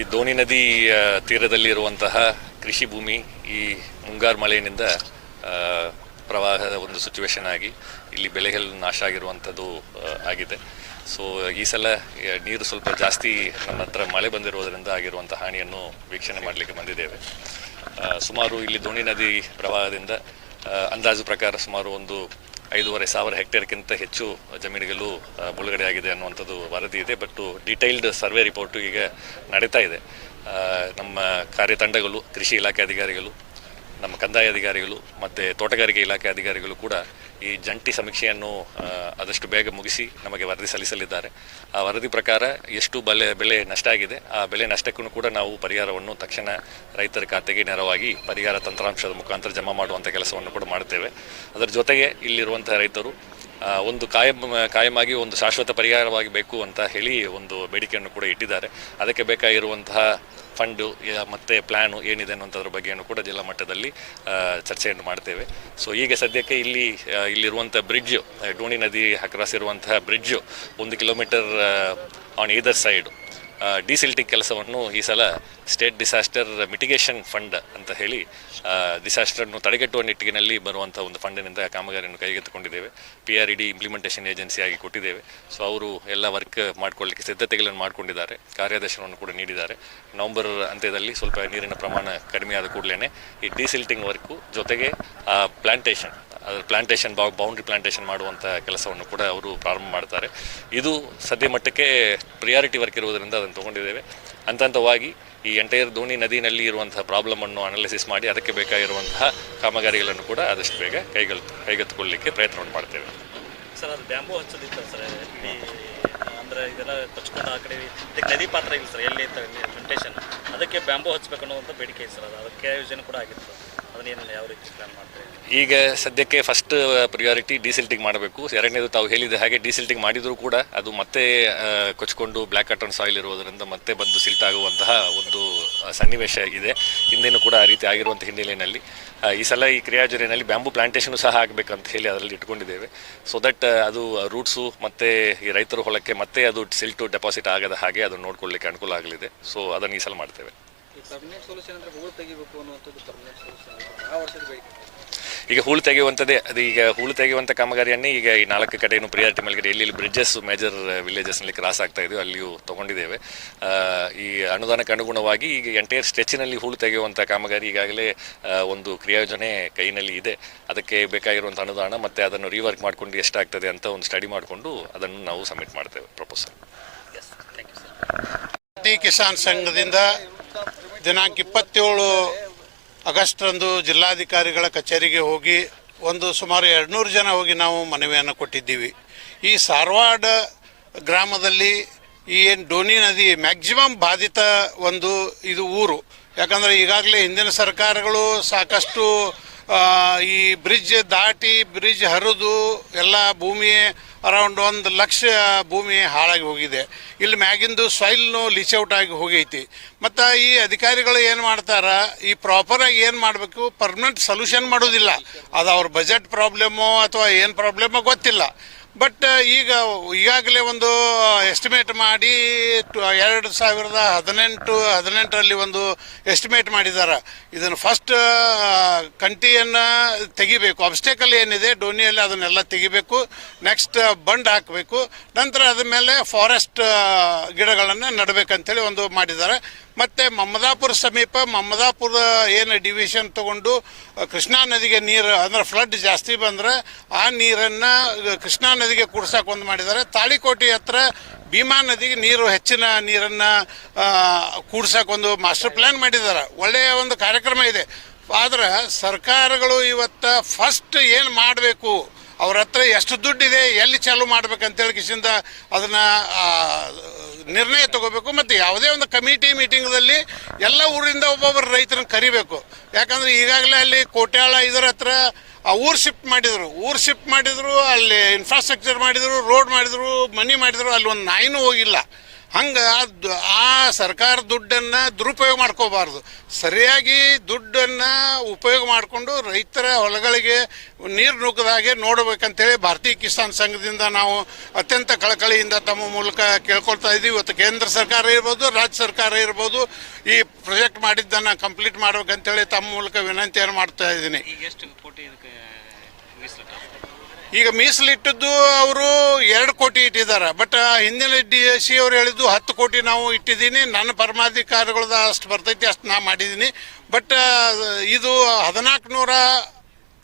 ಈ ದೋಣಿ ನದಿ ತೀರದಲ್ಲಿರುವಂತಹ ಕೃಷಿ ಭೂಮಿ ಈ ಮುಂಗಾರು ಮಳೆಯಿಂದ ಪ್ರವಾಹದ ಒಂದು ಸಿಚುವೇಶನ್ ಆಗಿ ಇಲ್ಲಿ ಬೆಳೆಗಳು ನಾಶ ಆಗಿರುವಂಥದ್ದು ಆಗಿದೆ. ಸೊ ಈ ಸಲ ನೀರು ಸ್ವಲ್ಪ ಜಾಸ್ತಿ ನಮ್ಮ ಹತ್ರ ಮಳೆ ಬಂದಿರೋದರಿಂದ ಆಗಿರುವಂಥ ಹಾನಿಯನ್ನು ವೀಕ್ಷಣೆ ಮಾಡಲಿಕ್ಕೆ ಬಂದಿದ್ದೇವೆ. ಸುಮಾರು ಇಲ್ಲಿ ದೋಣಿ ನದಿ ಪ್ರವಾಹದಿಂದ ಅಂದಾಜು ಪ್ರಕಾರ ಸುಮಾರು ಒಂದು ಐದೂವರೆ ಸಾವಿರ ಹೆಕ್ಟೇರ್ಗಿಂತ ಹೆಚ್ಚು ಜಮೀನುಗಳು ಮುಳುಗಡೆಯಾಗಿದೆ ಅನ್ನುವಂಥದ್ದು ವರದಿ ಇದೆ. ಬಟ್ ಡೀಟೈಲ್ಡ್ ಸರ್ವೆ ರಿಪೋರ್ಟು ಈಗ ನಡೀತಾ ಇದೆ. ನಮ್ಮ ಕಾರ್ಯತಂಡಗಳು, ಕೃಷಿ ಇಲಾಖೆ ಅಧಿಕಾರಿಗಳು ನಮ್ಮ ಕಂದಾಯ ಅಧಿಕಾರಿಗಳು ಮತ್ತು ತೋಟಗಾರಿಕೆ ಇಲಾಖೆ ಅಧಿಕಾರಿಗಳು ಕೂಡ ಈ ಜಂಟಿ ಸಮೀಕ್ಷೆಯನ್ನು ಆದಷ್ಟು ಬೇಗ ಮುಗಿಸಿ ನಮಗೆ ವರದಿ ಸಲ್ಲಿಸಲಿದ್ದಾರೆ. ಆ ವರದಿ ಪ್ರಕಾರ ಎಷ್ಟು ಬೆಲೆ ಬೆಲೆ ನಷ್ಟ ಆಗಿದೆ, ಆ ಬೆಲೆ ನಷ್ಟಕ್ಕೂ ಕೂಡ ನಾವು ಪರಿಹಾರವನ್ನು ತಕ್ಷಣ ರೈತರ ಖಾತೆಗೆ ನೇರವಾಗಿ ಪರಿಹಾರ ತಂತ್ರಾಂಶದ ಮುಖಾಂತರ ಜಮಾ ಮಾಡುವಂಥ ಕೆಲಸವನ್ನು ಕೂಡ ಮಾಡ್ತೇವೆ ಅದರ ಜೊತೆಗೆ ಇಲ್ಲಿರುವಂಥ ರೈತರು ಒಂದು ಕಾಯಂ, ಕಾಯಮಾಗಿ ಒಂದು ಶಾಶ್ವತ ಪರಿಹಾರವಾಗಿ ಬೇಕು ಅಂತ ಹೇಳಿ ಒಂದು ಬೇಡಿಕೆಯನ್ನು ಕೂಡ ಇಟ್ಟಿದ್ದಾರೆ. ಅದಕ್ಕೆ ಬೇಕಾಗಿರುವಂತಹ ಫಂಡು ಮತ್ತು ಪ್ಲ್ಯಾನು ಏನಿದೆ ಅನ್ನೋಂಥದ್ರ ಬಗ್ಗೆಯನ್ನು ಕೂಡ ಜಿಲ್ಲಾ ಮಟ್ಟದಲ್ಲಿ ಚರ್ಚೆಯನ್ನು ಮಾಡ್ತೇವೆ. ಸೊ, ಈಗ ಸದ್ಯಕ್ಕೆ ಇಲ್ಲಿ ಇಲ್ಲಿರುವಂಥ ಬ್ರಿಡ್ಜು ಡೋಣಿ ನದಿ ಹಕ್ರಾಸಿರುವಂತಹ ಬ್ರಿಡ್ಜು, ಒಂದು kilometre on either side desilting ಕೆಲಸವನ್ನು ಈ ಸಲ ಸ್ಟೇಟ್ ಡಿಸಾಸ್ಟರ್ ಮಿಟಿಗೇಷನ್ ಫಂಡ್ ಅಂತ ಹೇಳಿ ಡಿಸಾಸ್ಟರನ್ನು ತಡೆಗಟ್ಟುವ ನಿಟ್ಟಿನಲ್ಲಿ ಬರುವಂಥ ಒಂದು ಫಂಡಿನಿಂದ ಕಾಮಗಾರಿಯನ್ನು ಕೈಗೆತ್ತಿಕೊಂಡಿದ್ದೇವೆ. P R E D implementation ಏಜೆನ್ಸಿಯಾಗಿ ಕೊಟ್ಟಿದ್ದೇವೆ. ಸೊ ಅವರು ಎಲ್ಲ ವರ್ಕ್ ಮಾಡ್ಕೊಳ್ಳಿಕ್ಕೆ ಸಿದ್ಧತೆಗಳನ್ನು ಮಾಡಿಕೊಂಡಿದ್ದಾರೆ. ಕಾರ್ಯದರ್ಶನವನ್ನು ಕೂಡ ನೀಡಿದ್ದಾರೆ. ನವೆಂಬರ್ ಅಂತ್ಯದಲ್ಲಿ ಸ್ವಲ್ಪ ನೀರಿನ ಪ್ರಮಾಣ ಕಡಿಮೆಯಾದ ಕೂಡಲೇ ಈ ಡಿಸಿಲ್ಟಿಂಗ್ ವರ್ಕು ಜೊತೆಗೆ ಪ್ಲಾಂಟೇಷನ್ ಅದರ ಪ್ಲಾಂಟೇಷನ್ ಬೌಂಡ್ರಿ ಪ್ಲಾಂಟೇಷನ್ ಮಾಡುವಂಥ ಕೆಲಸವನ್ನು ಕೂಡ ಅವರು ಪ್ರಾರಂಭ ಮಾಡ್ತಾರೆ. ಇದು ಸದ್ಯ ಮಟ್ಟಕ್ಕೆ ಪ್ರಿಯಾರಿಟಿ ವರ್ಕ್ ಇರುವುದರಿಂದ ಅದನ್ನು ತಗೊಂಡಿದ್ದೇವೆ. ಹಂತ ಹಂತವಾಗಿ ಈ ಎಂಟೈರ್ ದೋಣಿ ನದಿನಲ್ಲಿ ಇರುವಂತಹ ಪ್ರಾಬ್ಲಮನ್ನು ಅನಾಲಿಸಿಸ್ ಮಾಡಿ ಅದಕ್ಕೆ ಬೇಕಾಗಿರುವಂತಹ ಕಾಮಗಾರಿಗಳನ್ನು ಕೂಡ ಆದಷ್ಟು ಬೇಗ ಕೈಗಲ್ ಕೈಗೆತ್ತಿಕೊಳ್ಳಲಿಕ್ಕೆ ಪ್ರಯತ್ನವನ್ನು ಮಾಡ್ತೇವೆ. ಸರ್, ಅದು ಬ್ಯಾಂಬು ಹಚ್ಚೋದಿತ್ತು ಸರ್ ಅಂದ್ರೆ ಇದೆಲ್ಲ ಕೊಚ್ಕೊಂಡು ಆ ಕಡೆ ನದಿ ಪಾತ್ರ ಇಲ್ಲ ಸರ್, ಎಲ್ಲಿ ಇತ್ತು ಪ್ಲಾಂಟೇಶನ್ ಅದಕ್ಕೆ ಬ್ಯಾಂಬು ಹಚ್ಚಬೇಕು ಅನ್ನೋವಂಥ ಬೇಡಿಕೆ ಸರ್, ಅದು ಅದಕ್ಕೆ ಯೋಜನೆ ಕೂಡ ಆಗಿತ್ತು. ಈಗ ಸದ್ಯಕ್ಕೆ ಫಸ್ಟ್ ಪ್ರಿಯಾರಿಟಿ ಡಿಸಿಲ್ಟಿಂಗ್ ಮಾಡಬೇಕು. ಎರಡನೇದು ತಾವು ಹೇಳಿದ ಹಾಗೆ ಡಿಸಿಲ್ಟಿಂಗ್ ಮಾಡಿದರೂ ಕೂಡ ಅದು ಮತ್ತೆ ಕೊಚ್ಕೊಂಡು ಬ್ಲ್ಯಾಕ್ ಕಾಟನ್ ಸಾಯಿಲ್ ಇರುವುದರಿಂದ ಮತ್ತೆ ಬಂದು ಸಿಲ್ಟ್ ಆಗುವಂತಹ ಒಂದು ಸನ್ನಿವೇಶ ಇದೆ. ಹಿಂದಿನ ಕೂಡ ಆ ರೀತಿ ಆಗಿರುವಂಥ ಹಿನ್ನೆಲೆಯಲ್ಲಿ. ಈ ಸಲ ಈ ಕ್ರಿಯಾಜರಿನಲ್ಲಿ ಬ್ಯಾಂಬು ಪ್ಲಾಂಟೇಷನ್ ಸಹ ಆಗಬೇಕಂತ ಹೇಳಿ ಅದರಲ್ಲಿ ಇಟ್ಕೊಂಡಿದ್ದೇವೆ. ಸೊ ದಟ್ ಅದು ರೂಟ್ಸು ಮತ್ತೆ ಈ ರೈತರ ಹೊಲಕ್ಕೆ ಮತ್ತೆ ಅದು ಸಿಲ್ಟು ಡೆಪಾಸಿಟ್ ಆಗದ ಹಾಗೆ ಅದನ್ನು ನೋಡ್ಕೊಳ್ಳಿಕ್ಕೆ ಅನುಕೂಲ ಆಗಲಿದೆ. ಸೊ ಅದನ್ನು ಈ ಸಲ ಮಾಡ್ತೇವೆ. ಪರ್ಮನೆಂಟ್ ಸೊಲ್ಯೂಷನ್ ಅಂದ್ರೆ ಹೂಳು ತೆಗಿಬೇಕು ಅನ್ನುವಂಥದ್ದು ಪರ್ಮನೆಂಟ್ ಸೊಲ್ಯೂಷನ್ ಆ ವರ್ಷದ ಬೇಡಿಕೆ ಈಗ ಹೂಳು ತೆಗೆಯುವಂಥದ್ದೇ ಅದು ಈಗ ಹೂಳು ತೆಗೆಯುವಂಥ ಕಾಮಗಾರಿಯನ್ನೇ ಈಗ ಈ ನಾಲ್ಕು ಕಡೆಯೂ ಪ್ರಿಯಾರಿಟಿ ಮೇಲೆ ಎಲ್ಲಿ ಬ್ರಿಡ್ಜಸ್ ಮೇಜರ್ ವಿಲೇಜಸ್ನಲ್ಲಿ ಕ್ರಾಸ್ ಆಗ್ತಾ ಇದೆಯೋ ಅಲ್ಲಿಯೂ ತಗೊಂಡಿದ್ದೇವೆ. ಈ ಅನುದಾನಕ್ಕೆ ಅನುಗುಣವಾಗಿ ಈಗ ಎಂಟೈರ್ ಸ್ಟ್ರೆಚ್ನಲ್ಲಿ ಹೂಳು ತೆಗೆಯುವಂಥ ಕಾಮಗಾರಿ ಈಗಾಗಲೇ ಒಂದು ಕ್ರಿಯಾಯೋಜನೆ ಕೈನಲ್ಲಿ ಇದೆ. ಅದಕ್ಕೆ ಬೇಕಾಗಿರುವಂಥ ಅನುದಾನ ಮತ್ತು ಅದನ್ನು ರೀವರ್ಕ್ ಮಾಡ್ಕೊಂಡು ಎಷ್ಟಾಗ್ತದೆ ಅಂತ ಒಂದು ಸ್ಟಡಿ ಮಾಡಿಕೊಂಡು ಅದನ್ನು ನಾವು ಸಬ್ಮಿಟ್ ಮಾಡ್ತೇವೆ proposal yes thank you sir T ಕಿಸಾನ್ ಸಂಘದಿಂದ ದಿನಾಂಕ ಇಪ್ಪತ್ತೇಳು ಆಗಸ್ಟ್ರಂದು ಜಿಲ್ಲಾಧಿಕಾರಿಗಳ ಕಚೇರಿಗೆ ಹೋಗಿ ಒಂದು ಸುಮಾರು ಎರಡುನೂರು ಜನ ಹೋಗಿ ನಾವು ಮನವಿಯನ್ನು ಕೊಟ್ಟಿದ್ದೀವಿ. ಈ ಸಾರವಾಡ ಗ್ರಾಮದಲ್ಲಿ ಈ ಏನು ಡೋನಿ ನದಿ ಮ್ಯಾಕ್ಸಿಮಮ್ ಬಾಧಿತ ಒಂದು ಇದು ಊರು. ಯಾಕಂದರೆ ಈಗಾಗಲೇ ಹಿಂದಿನ ಸರ್ಕಾರಗಳು ಸಾಕಷ್ಟು ಈ ಬ್ರಿಡ್ಜ್ ದಾಟಿ ಬ್ರಿಡ್ಜ್ ಹರಿದು ಎಲ್ಲ ಭೂಮಿ ಅರೌಂಡ್ ಒಂದು ಲಕ್ಷ ಭೂಮಿ ಹಾಳಾಗಿ ಹೋಗಿದೆ. ಇಲ್ಲಿ ಮ್ಯಾಗಿಂದು ಸಾಯಿಲ್ನು ಲೀಚ್ ಔಟ್ ಆಗಿ ಹೋಗೈತಿ. ಮತ್ತು ಈ ಅಧಿಕಾರಿಗಳು ಏನು ಮಾಡ್ತಾರ, ಈ ಪ್ರಾಪರಾಗಿ ಏನು ಮಾಡಬೇಕು ಪರ್ಮನೆಂಟ್ ಸೊಲ್ಯೂಷನ್ ಮಾಡೋದಿಲ್ಲ. ಅದು ಅವ್ರ ಬಜೆಟ್ ಪ್ರಾಬ್ಲಮ್ಮು ಅಥವಾ ಏನು ಪ್ರಾಬ್ಲಮ್ ಗೊತ್ತಿಲ್ಲ. ಬಟ್ ಈಗ ಈಗಾಗಲೇ ಒಂದು ಎಸ್ಟಿಮೇಟ್ ಮಾಡಿ ಎರಡು ಸಾವಿರದ ಹದಿನೆಂಟು, ಹದಿನೆಂಟರಲ್ಲಿ ಒಂದು ಎಸ್ಟಿಮೇಟ್ ಮಾಡಿದ್ದಾರೆ ಇದನ್ನು ಫಸ್ಟ್ ಕಂಟಿಯನ್ನು ತೆಗಿಬೇಕು. ಅಬ್ಸ್ಟೇಕಲ್ ಏನಿದೆ ಡೋನಿಯಲ್ಲಿ ಅದನ್ನೆಲ್ಲ ತೆಗಿಬೇಕು. ನೆಕ್ಸ್ಟ್ ಬಂಡ್ ಹಾಕಬೇಕು. ನಂತರ ಅದ ಮೇಲೆ ಫಾರೆಸ್ಟ್ ಗಿಡಗಳನ್ನು ನೆಡಬೇಕಂತೇಳಿ ಒಂದು ಮಾಡಿದ್ದಾರೆ ಮತ್ತು ಮಮ್ಮದಾಪುರ ಸಮೀಪ ಮಮ್ಮದಾಪುರ ಏನು ಡಿವಿಷನ್ ತಗೊಂಡು ಕೃಷ್ಣಾ ನದಿಗೆ ನೀರು, ಅಂದ್ರೆ ಫ್ಲಡ್ ಜಾಸ್ತಿ ಬಂದರೆ ಆ ನೀರನ್ನು ಕೃಷ್ಣಾ ನದಿಗೆ ಕುಡ್ಸಕ್ಕೆ ಒಂದು ಮಾಡಿದ್ದಾರೆ ತಾಳಿಕೋಟೆ ಹತ್ರ ಭೀಮಾ ನದಿಗೆ ನೀರು, ಹೆಚ್ಚಿನ ನೀರನ್ನು ಕೂಡ್ಸಕ್ಕೆ ಒಂದು ಮಾಸ್ಟರ್ ಪ್ಲ್ಯಾನ್ ಮಾಡಿದ್ದಾರೆ ಒಳ್ಳೆಯ ಒಂದು ಕಾರ್ಯಕ್ರಮ ಇದೆ. ಆದ್ರೆ ಸರ್ಕಾರಗಳು ಇವತ್ತು ಫಸ್ಟ್ ಏನು ಮಾಡಬೇಕು? ಅವ್ರ ಹತ್ರ ಎಷ್ಟು ದುಡ್ಡಿದೆ, ಎಲ್ಲಿ ಚಾಲು ಮಾಡ್ಬೇಕಂತೇಳಿ ಕಿಶಿಂದ ಅದನ್ನು ನಿರ್ಣಯ ತಗೋಬೇಕು ಮತ್ತು ಯಾವುದೇ ಒಂದು ಕಮಿಟಿ ಮೀಟಿಂಗ್ದಲ್ಲಿ ಎಲ್ಲ ಊರಿಂದ ಒಬ್ಬೊಬ್ಬರು ರೈತರನ್ನ ಕರಿಬೇಕು. ಯಾಕಂದ್ರೆ ಈಗಾಗಲೇ ಅಲ್ಲಿ ಕೋಟ್ಯಾಳ ಇದರ ಹತ್ರ ಊರು ಶಿಫ್ಟ್ ಮಾಡಿದರು. ಊರು ಶಿಫ್ಟ್ ಮಾಡಿದ್ರು, ಅಲ್ಲಿ ಇನ್ಫ್ರಾಸ್ಟ್ರಕ್ಚರ್ ಮಾಡಿದರು ರೋಡ್ ಮಾಡಿದರು ಮನಿ ಮಾಡಿದರು, ಅಲ್ಲಿ ಒಂದು ನಾಯಿನೂ ಹೋಗಿಲ್ಲ. ಹಂಗೆ ಆ ಸರ್ಕಾರ ದುಡ್ಡನ್ನು ದುರುಪಯೋಗ ಮಾಡ್ಕೋಬಾರ್ದು. ಸರಿಯಾಗಿ ದುಡ್ಡನ್ನು ಉಪಯೋಗ ಮಾಡಿಕೊಂಡು ರೈತರ ಹೊಲಗಳಿಗೆ ನೀರು ನುಗ್ಗದಾಗೆ ನೋಡಬೇಕಂತೇಳಿ ಭಾರತೀಯ ಕಿಸಾನ್ ಸಂಘದಿಂದ ನಾವು ಅತ್ಯಂತ ಕಳಕಳಿಯಿಂದ ತಮ್ಮ ಮೂಲಕ ಕೇಳ್ಕೊಳ್ತಾ ಇದ್ದೀವಿ. ಇವತ್ತು ಕೇಂದ್ರ ಸರ್ಕಾರ ಇರ್ಬೋದು, ರಾಜ್ಯ ಸರ್ಕಾರ ಇರ್ಬೋದು, ಈ ಪ್ರಾಜೆಕ್ಟ್ ಮಾಡಿದ್ದನ್ನು ಕಂಪ್ಲೀಟ್ ಮಾಡ್ಬೇಕಂತೇಳಿ ತಮ್ಮ ಮೂಲಕ ವಿನಂತಿಯನ್ನು ಮಾಡ್ತಾ ಇದ್ದೀನಿ. ಈಗ ಮೀಸಲಿಟ್ಟದ್ದು ಅವರು ಎರಡು ಕೋಟಿ ಇಟ್ಟಿದ್ದಾರೆ. ಬಟ್ ಹಿಂದಿನ ಡಿ ಸಿ ಅವ್ರು ಹೇಳಿದ್ದು ಹತ್ತು ಕೋಟಿ ನಾವು ಇಟ್ಟಿದ್ದೀನಿ. ನನ್ನ ಪರಮಾಧಿಕಾರಿಗಳದ ಅಷ್ಟು ಬರ್ತೈತಿ, ಅಷ್ಟು ನಾ ಮಾಡಿದ್ದೀನಿ. ಬಟ್ ಇದು ಹದಿನಾಲ್ಕು ನೂರ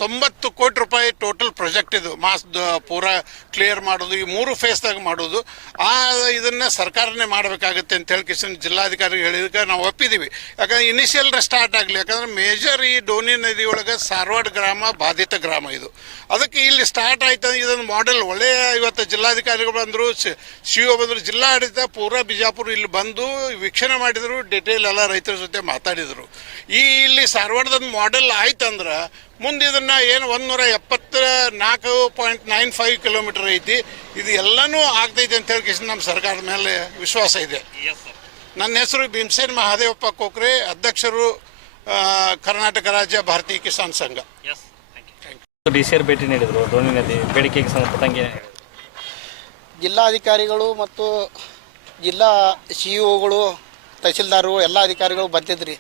ತೊಂಬತ್ತು ಕೋಟಿ ರೂಪಾಯಿ ಟೋಟಲ್ ಪ್ರಾಜೆಕ್ಟ್ ಇದು. ಮಾಸ್ ಪೂರ ಕ್ಲಿಯರ್ ಮಾಡೋದು, ಈ ಮೂರು ಫೇಸ್ದಾಗ ಮಾಡೋದು. ಆ, ಇದನ್ನ ಸರ್ಕಾರನೇ ಮಾಡಬೇಕಾಗುತ್ತೆ ಅಂತ ಹೇಳಿ ಕಿಶನ್ ಜಿಲ್ಲಾಧಿಕಾರಿ ಹೇಳಿದಕ್ಕೆ ನಾವು ಒಪ್ಪಿದ್ದೀವಿ ಯಾಕಂದ್ರೆ ಇನಿಷಿಯಲ್ ಸ್ಟಾರ್ಟ್ ಆಗಲಿ, ಯಾಕಂದ್ರೆ ಮೇಜರ್ ಈ ಡೋನಿ ನದಿ ಒಳಗೆ ಸಾರವಾಡ ಗ್ರಾಮ ಬಾಧಿತ ಗ್ರಾಮ ಇದು. ಅದಕ್ಕೆ ಇಲ್ಲಿ ಸ್ಟಾರ್ಟ್ ಆಯ್ತು ಇದೊಂದು ಮಾಡೆಲ್ ಒಳ್ಳೆಯ ಇವತ್ತು ಜಿಲ್ಲಾಧಿಕಾರಿಗಳು ಬಂದರು ಸಿ ಒ ಬಂದರು, ಜಿಲ್ಲಾಡಳಿತ ಪೂರಾ ಬಿಜಾಪುರ ಇಲ್ಲಿ ಬಂದು ವೀಕ್ಷಣೆ ಮಾಡಿದರು ಡಿಟೇಲ್ ಎಲ್ಲ ರೈತರ ಜೊತೆ ಮಾತಾಡಿದರು. ಈ ಇಲ್ಲಿ ಸಾರವಾಡದೊಂದು ಮಾಡೆಲ್ ಆಯ್ತಂದ್ರೆ ಮುಂದೆ ಇದನ್ನ ಏನು ಒಂದೂರ ಎಪ್ಪತ್ತ ನಾಲ್ಕು ಪಾಯಿಂಟ್ ನೈನ್ ಫೈವ್ ಕಿಲೋಮೀಟರ್ ಐತಿ. ಇದು ಎಲ್ಲನೂ ಆಗ್ತೈತಿ ಅಂತ ಹೇಳಿ ನಮ್ಮ ಸರ್ಕಾರದ ಮೇಲೆ ವಿಶ್ವಾಸ ಇದೆ. ನನ್ನ ಹೆಸರು ಭೀಮಸೇನ್ ಮಹಾದೇವಪ್ಪ ಕೋಕ್ರೆ ಅಧ್ಯಕ್ಷರು ಕರ್ನಾಟಕ ರಾಜ್ಯ ಭಾರತೀಯ ಕಿಸಾನ್ ಸಂಘ. ಡಿ ಸಿ ಆರ್ ಭೇಟಿ ನೀಡಿದರು ಬೇಡಿಕೆಗೆ ಸಂಬಂಧಪಟ್ಟಂಗೆ ಜಿಲ್ಲಾಧಿಕಾರಿಗಳು ಮತ್ತು ಜಿಲ್ಲಾ ಸಿ ಒಗಳು ತಹಸೀಲ್ದಾರರು ಎಲ್ಲ ಅಧಿಕಾರಿಗಳು ಬಂದಿದ್ರಿ.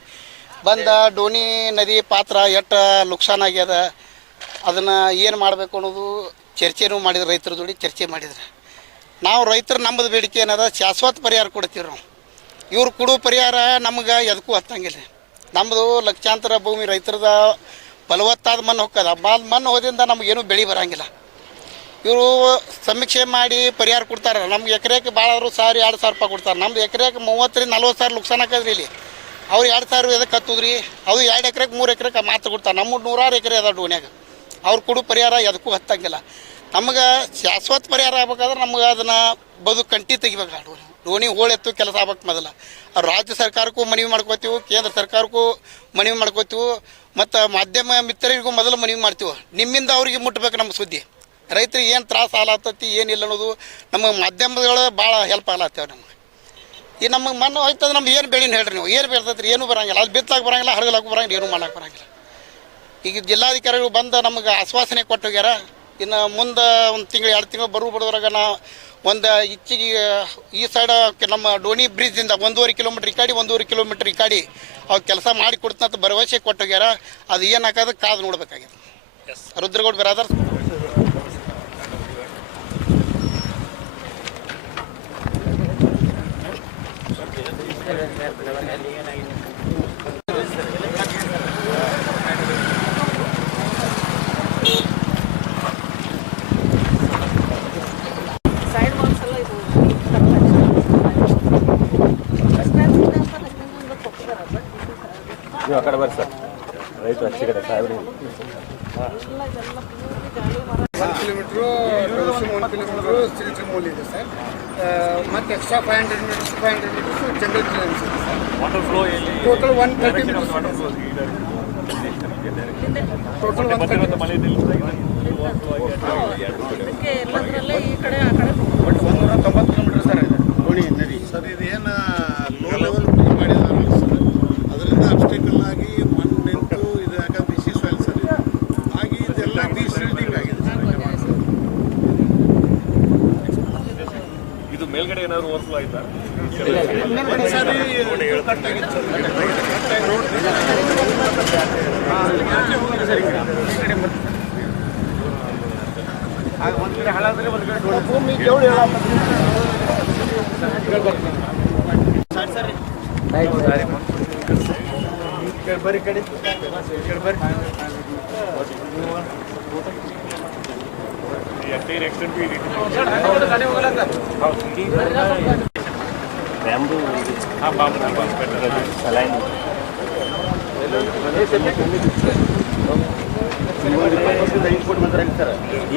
ಬಂದ ಡೋನಿ ನದಿ ಪಾತ್ರ ಎಷ್ಟು ನುಕ್ಸಾನ್ ಆಗ್ಯದ, ಅದನ್ನು ಏನು ಮಾಡಬೇಕು ಅನ್ನೋದು ಚರ್ಚೆನೂ ಮಾಡಿದ್ರು, ರೈತರ ಜೋಡಿ ಚರ್ಚೆ ಮಾಡಿದ್ರು. ನಾವು ರೈತರು ನಮ್ಮದು ಬೇಡಿಕೆ ಏನದ, ಶಾಶ್ವತ ಪರಿಹಾರ ಕೊಡ್ತೀವಿ ನಾವು. ಇವ್ರು ಕೊಡೋ ಪರಿಹಾರ ನಮ್ಗೆ ಎದಕ್ಕೂ ಹತ್ತಂಗಿಲ್ಲ. ನಮ್ಮದು ಲಕ್ಷಾಂತರ ಭೂಮಿ ರೈತರದ ಫಲವತ್ತಾದ ಮಣ್ಣು ಹೋಗ್ತದ ಮಣ್ಣು ಹೋದಿಂದ ನಮಗೇನು ಬೆಳೆ ಬರಂಗಿಲ್ಲ. ಇವರು ಸಮೀಕ್ಷೆ ಮಾಡಿ ಪರಿಹಾರ ಕೊಡ್ತಾರೆ. ನಮ್ಗೆ ಎಕರೆಗೆ ಭಾಳ ಆದರೂ ಸಾವಿರ ಎರಡು ಸಾವಿರ ರೂಪಾಯಿ ಕೊಡ್ತಾರೆ. ನಮ್ದು ಎಕರೆಗೆ ಮೂವತ್ತರಿಂದ ನಲ್ವತ್ತು ಸಾವಿರ ನುಕ್ಸಾನ್ ಆಕದ್ರಿ ಇಲ್ಲಿ. ಅವ್ರು ಎರಡು ಸಾವಿರ ಎದಕ್ಕೆ ಹತ್ತದ್ರಿ? ಅವ್ರು ಎರಡು ಎಕರೆಗೆ, ಮೂರು ಎಕರೆಗೆ ಮಾತು ಕೊಡ್ತಾರೆ. ನಮ್ಮ ನೂರಾರು ಎಕರೆ ಅದ ಡೋಣ್ಯಾಗ ಅವ್ರು ಕೊಡು ಪರಿಹಾರ ಎದಕ್ಕೂ ಹತ್ತಂಗಿಲ್ಲ. ನಮ್ಗೆ ಶಾಶ್ವತ ಪರಿಹಾರ ಆಗ್ಬೇಕಾದ್ರೆ ನಮ್ಗೆ ಅದನ್ನು ಬದು ಕಂಟಿ ತೆಗಿಬೇಕು ಡೋಣಿ ಡೋಣಿ ಹೋಳೆತ್ತು ಕೆಲಸ ಆಗ್ಬೇಕು ಮೊದಲ. ರಾಜ್ಯ ಸರ್ಕಾರಕ್ಕೂ ಮನವಿ ಮಾಡ್ಕೋತೀವಿ, ಕೇಂದ್ರ ಸರ್ಕಾರಕ್ಕೂ ಮನವಿ ಮಾಡ್ಕೋತೀವಿ, ಮತ್ತು ಮಾಧ್ಯಮ ಮಿತ್ರರಿಗೂ ಮೊದಲು ಮನವಿ ಮಾಡ್ತೀವಿ. ನಿಮ್ಮಿಂದ ಅವ್ರಿಗೆ ಮುಟ್ಬೇಕು ನಮ್ಮ ಸುದ್ದಿ. ರೈತರಿಗೆ ಏನು ತ್ರಾಸ ಆಲಾತತಿ ಏನಿಲ್ಲ ಅನ್ನೋದು ನಮಗೆ ಮಾಧ್ಯಮಗಳು ಭಾಳ ಹೆಲ್ಪ್ ಆಗ್ಲತ್ತೇವೆ ನಮ್ಗೆ. ಈ ನಮಗೆ ಮಣ್ಣು ಹೋಯ್ತಂದ್ರೆ ನಮ್ಗೆ ಏನು ಬೆಳಿನ ಹೇಳ್ರಿ ನೀವು? ಏನು ಬೆಳ್ತೈತ್ರಿ ಏನು ಬರಂಗಿಲ್ಲ. ಅದು ಬಿತ್ತಕ್ಕೆ ಬರಂಗಿಲ್ಲ ಹರಗಲಾಕ ಬರಂಗಿಲ್ಲ ಏನು ಮಾಡಕ್ಕೆ ಬರಂಗಿಲ್ಲ. ಈಗ ಜಿಲ್ಲಾಧಿಕಾರಿಗಳು ಬಂದು ನಮಗೆ ಆಶ್ವಾಸನೆ ಕೊಟ್ಟು ಹೋಗ್ಯಾರ. ಇನ್ನು ಮುಂದೆ ಒಂದು ತಿಂಗಳು ಎರಡು ತಿಂಗಳು ಬರು ಬರೋದ್ರಾಗ ನಾವು ಒಂದು ಇಚ್ಚಿಗೆ ಈ ಸೈಡ್ ನಮ್ಮ ಡೋಣಿ ಬ್ರಿಡ್ಜಿಂದ ಒಂದೂವರೆ ಕಿಲೋಮೀಟ್ರ್ ಈ ಕಡೆ ಒಂದೂವರೆ ಕಿಲೋಮೀಟ್ರ್ ಈ ಕಡೆ ಅವ್ರು ಕೆಲಸ ಮಾಡಿ ಕೊಡ್ತಂತ ಭರವಸೆ ಕೊಟ್ಟು ಹೋಗ್ಯಾರ. ಅದು ಏನು ಹಾಕೋದು ಕಾದು ನೋಡ್ಬೇಕಾಗಿದೆ ರುದ್ರಗೌಡ ಬ್ರದರ್ಸ್ ಸೈಡ್ ವಾಲ್ಸ್ ಎಲ್ಲ ಇದು ನೀವು ಆ ಕಡೆ ಬರ್ರಿ ಸರ್. ರೈತ ಹಚ್ಚಿ ಕಡೆ ಸಾವಿರ ಒನ್ ಕಿಲೋಮೀಟ್ರು ಒನ್ ಕಿಲೋಮೀಟ್ರು ಸಿಲ್ಟ್ರಿ ಮೂಲ ಇದೆ ಸರ್. ಮತ್ತು extra five hundred metres five hundred metres jungle clearance ಇದೆ ಸರ್. ವಾಟರ್ ಫ್ಲೋ ಎಲ್ಲಿ total one thirty metres total one thirty ಅದಕ್ಕೆ ಎಲ್ಲದರಲ್ಲೇ ಈ ಕಡೆ ಆ ಕಡೆ ಬಟ್ ಒಂದೂರ ತೊಂಬತ್ತು ಕಿಲೋಮೀಟರ್ ಸರ್ ಇದು. ಡೋಣಿ ನದಿ ಸರ್ ಇದೇನು ಲೋ ಲೆವೆಲ್ ಮಾಡಿದಾರಲ್ಲ ಸರ್ ಅದರಿಂದ ಅಬ್ಸ್ಟಿಕಲ್ ಆಗಿ ಮಣ್ಣು ನಿಂತು ಇದು ಯಾಕಂದ್ರೆ ಬಿಸಿ ಸಾಯಿಲ್ ಸರ್ ಇದು ಆಗಿ ಇದೆಲ್ಲ ಡಿಸಿಲ್ಡಿಂಗ್ ಆಗಿದೆ ಸರ್ ಇದು ಮೇಲ್ಗಡೆ ಏನಾದ್ರು ಓವರ್ಫ್ಲೋ ಆಯ್ತಾ. ಸರಿ ಸರ್ ಒಂದು ಕಡೆ ಹಾಳಾದ್ರೆ ಒಂದು ಕಡೆ ಭೂಮಿ ಕೇಳಿ ಬರೀ ಕಡೆ ಬರ್ರಿ ಬ್ಯಾಂಬು ಸಲೈನ್ ಐದು ಕೋಟಿ ಮಂದಿ ಸರ್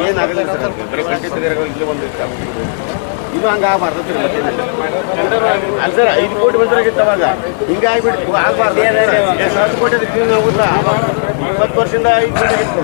ಏನಾಗಲ್ಲ ಸರ್ ಇಲ್ಲಿ ಒಂದು ಇದು. ಹಂಗೆ ಆಗಬಾರ್ದು ಅಲ್ಲ ಸರ್ ಐದು ಕೋಟಿ ಬಂದಿರಾಗಿತ್ತು ಅವಾಗ ಹಿಂಗೆ ಆಗ್ಬಿಟ್ಟು ಆಗಬಾರ್ದು ಹತ್ತು ಕೋಟಿ ಹೋಗುತ್ತಾ ಇಪ್ಪತ್ತು ವರ್ಷದಿಂದ ಐದು ಕೋಟಿ ಆಗಿತ್ತು.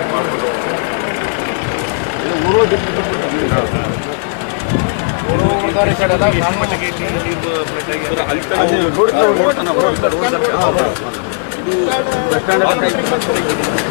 ಕೊಡೋದು ಅಷ್ಟೇ ಇತ್ತು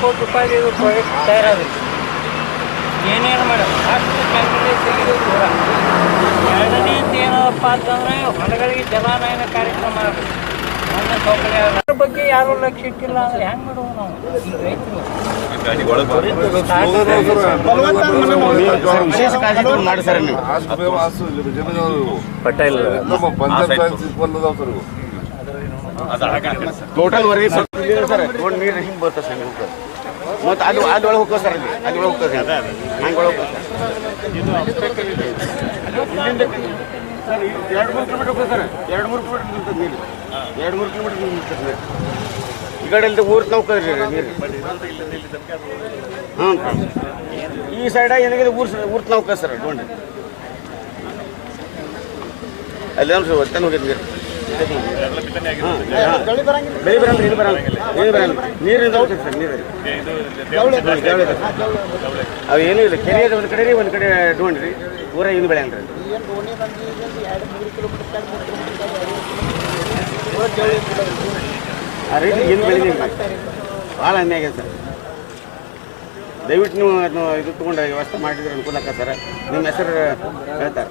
ಕೋಟಿ ರೂಪಾಯಿ ಇದು ಪ್ರಾಜೆಕ್ಟ್ ತಯಾರಾಗಿದೆ ಏನೇನು ಮಾಡೋದು ಅಷ್ಟು ಕಂಪನಿ ತೆಗೆದು ದೂರ ಎರಡನೇದು ಏನಪ್ಪ ಅಂತಂದರೆ ಹೊಲಗಳಿಗೆ ಜಲಾನಯನ ಕಾರ್ಯಕ್ರಮ ಮಾಡಬೇಕು ಮಣ್ಣು ಸೌಕರ್ಯ ಅದ್ರ ಬಗ್ಗೆ ಯಾರೂ ಲಕ್ಷ್ಯ ಇಟ್ಟಿಲ್ಲ ಅಂದ್ರೆ ಹೆಂಗೆ ಮಾಡುವ ನಾವು ಈ ರೈತರು ವಿಶೇಷ ಕಾಳಜಿ ತಗೊಂಡು ಮಾಡಿ ಸರ್ ನೀವು ಪಟೇಲ್ ಟೋಟಲ್ ವರೆಗೆ ಸರ್ ನೋಡಿ ನೀರು ಹಿಂಗೆ ಬರ್ತದೆ ಸರ್ ಹಿಂಗೆ ಹೋಗ್ತದೆ ಮತ್ತು ಅಲ್ಲಿ ಅಲ್ಲಿ ಒಳಗೆ ಹೋಗ್ತದೆ ಸರ್ ಅಲ್ಲಿ ಅಲ್ಲಿ ಒಳಗೆ ಹೋಗ್ತದೆ ಹಂಗೆ ಒಳಗೆ ಹೋಗ್ತದೆ ಇಲ್ಲಿಂದ ಸರ್ ಎರಡು ಮೂರು ಕಿಲೋಮೀಟರ್ ಹೋಗ್ತದೆ ಸರ್. ಎರಡು ಮೂರು ಕಿಲೋಮೀಟರ್ ನಿಲ್ತದೆ ನೀರು. ಎರಡು ಮೂರು ಕಿಲೋಮೀಟರ್ ನಿಲ್ತದೆ ನೀರು. ಈ ಕಡೆ ಇಲ್ಲದೆ ಊರ್ ನೌಕರಿ ನೀರು. ಹ್ಞೂ ಈ ಸೈಡ ಏನಾಗಿದೆ ಊರ್ ಊರು ನೌಕ ಸರ್ ನೋಡಿ ಅಲ್ಲಿ ಒತ್ತನ ಹೋಗಿದ್ದು ನೀರು ಬೆಳೆ ಬರಲ್ಲ ನೀರು ಬರಲ್ಲ ನೀರು ಬರಲ್ಲ ಹೋಗ್ತದೆ ಸರ್ ನೀರು ಅವು ಏನೂ ಇಲ್ಲ ಕೆರೆ ಇದೆ ಒಂದು ಕಡೆ ರೀ ಒಂದು ಕಡೆ ಡೋಣ್ರಿ ಊರ ಏನು ಬೆಳೆ ಅಲ್ರಿ ಆ ರೀತಿ ಏನು ಬೆಳೆದಿಲ್ಲ ಭಾಳ ಅನ್ಯ ಆಗ್ಯದ ಸರ್ ದಯವಿಟ್ಟು ನೀವು ಅದನ್ನು ಇದು ತೊಗೊಂಡು ವ್ಯವಸ್ಥೆ ಮಾಡಿದ್ರೆ ಅನುಕೂಲ ಆಕ ಸರ್ ನಿಮ್ಮ ಹೆಸರು ಹೇಳ್ತಾರೆ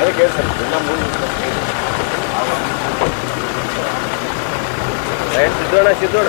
ಅದಕ್ಕೆ ಸರ್ ಎಲ್ಲ ಮೂರು Sidona, Sidona.